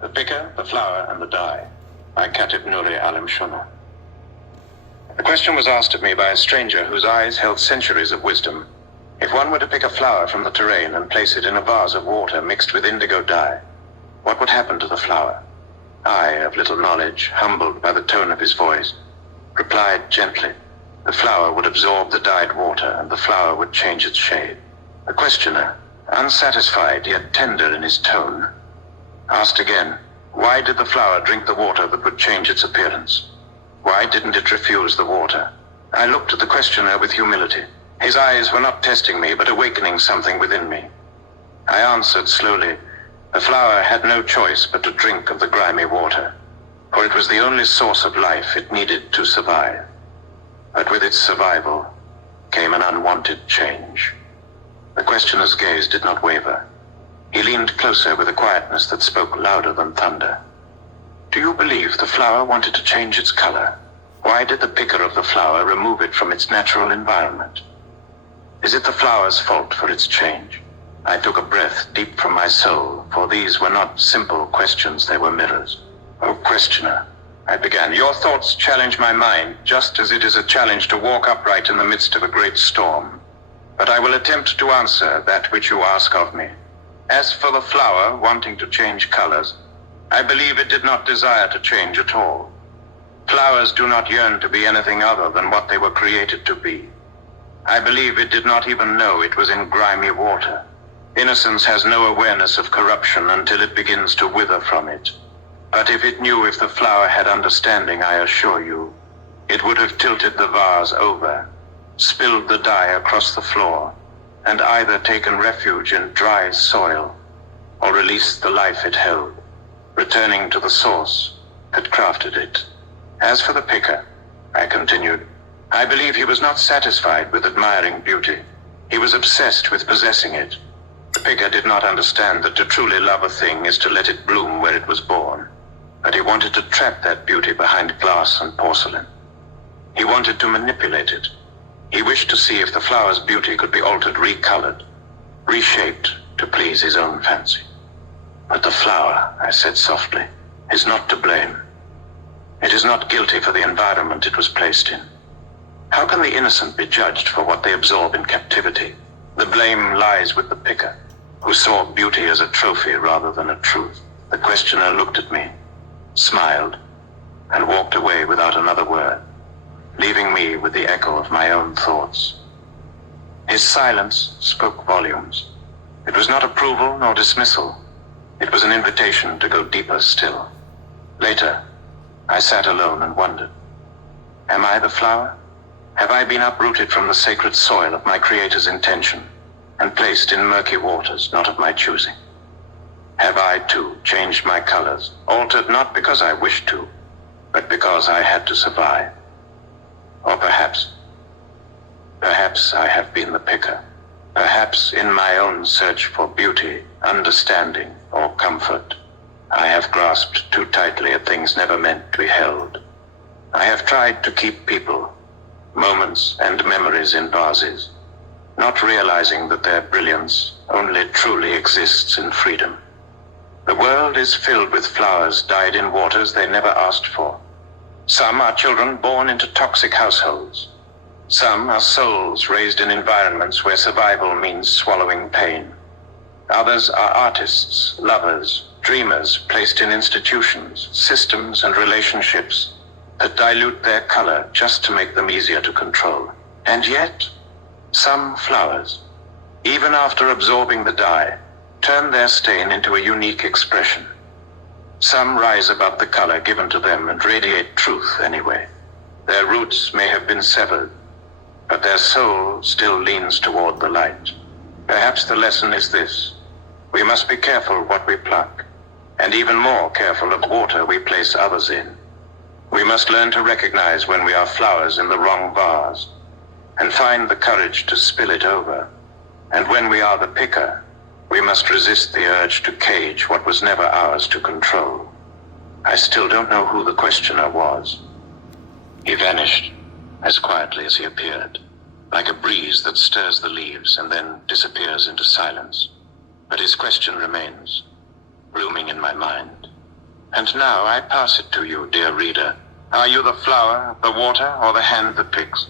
The Picker, the Flower, and the Die by Katib Nuri Alim Shuna. The question was asked of me by a stranger whose eyes held centuries of wisdom. If one were to pick a flower from the terrain and place it in a vase of water mixed with indigo dye, what would happen to the flower? I, of little knowledge, humbled by the tone of his voice, replied gently, the flower would absorb the dyed water and the flower would change its shade. The questioner, unsatisfied yet tender in his tone, asked again, why did the flower drink the water that would change its appearance? Why didn't it refuse the water? I looked at the questioner with humility. His eyes were not testing me, but awakening something within me. I answered slowly, the flower had no choice but to drink of the grimy water, for it was the only source of life it needed to survive. But with its survival came an unwanted change. The questioner's gaze did not waver. He leaned closer with a quietness that spoke louder than thunder. Do you believe the flower wanted to change its color? Why did the picker of the flower remove it from its natural environment? Is it the flower's fault for its change? I took a breath deep from my soul, for these were not simple questions, they were mirrors. Oh, questioner, I began, your thoughts challenge my mind, just as it is a challenge to walk upright in the midst of a great storm. But I will attempt to answer that which you ask of me. As for the flower wanting to change colors, I believe it did not desire to change at all. Flowers do not yearn to be anything other than what they were created to be. I believe it did not even know it was in grimy water. Innocence has no awareness of corruption until it begins to wither from it. But if it knew if the flower had understanding, I assure you, it would have tilted the vase over, spilled the dye across the floor, and either taken refuge in dry soil, or released the life it held, returning to the source that crafted it. As for the picker, I continued, I believe he was not satisfied with admiring beauty. He was obsessed with possessing it. The picker did not understand that to truly love a thing is to let it bloom where it was born. But he wanted to trap that beauty behind glass and porcelain. He wanted to manipulate it. He wished to see if the flower's beauty could be altered, recolored, reshaped to please his own fancy. But the flower, I said softly, is not to blame. It is not guilty for the environment it was placed in. How can the innocent be judged for what they absorb in captivity? The blame lies with the picker, who saw beauty as a trophy rather than a truth. The questioner looked at me, smiled, and walked away without another word, leaving me with the echo of my own thoughts. His silence spoke volumes. It was not approval nor dismissal. It was an invitation to go deeper still. Later, I sat alone and wondered, am I the flower? Have I been uprooted from the sacred soil of my Creator's intention and placed in murky waters not of my choosing? Have I, too, changed my colors, altered not because I wished to, but because I had to survive? Or perhaps I have been the picker. Perhaps in my own search for beauty, understanding, or comfort, I have grasped too tightly at things never meant to be held. I have tried to keep people, moments, and memories in vases, not realizing that their brilliance only truly exists in freedom. The world is filled with flowers dyed in waters they never asked for. Some are children born into toxic households. Some are souls raised in environments where survival means swallowing pain. Others are artists, lovers, dreamers placed in institutions, systems, and relationships that dilute their color just to make them easier to control. And yet, some flowers, even after absorbing the dye, turn their stain into a unique expression. Some rise above the color given to them and radiate truth anyway. Their roots may have been severed, but their soul still leans toward the light. Perhaps the lesson is this: we must be careful what we pluck, and even more careful of water we place others in. We must learn to recognize when we are flowers in the wrong vase, and find the courage to spill it over. And when we are the picker, we must resist the urge to cage what was never ours to control. I still don't know who the questioner was. He vanished as quietly as he appeared, like a breeze that stirs the leaves and then disappears into silence. But his question remains, looming in my mind. And now I pass it to you, dear reader. Are you the flower, the water, or the hand that picks?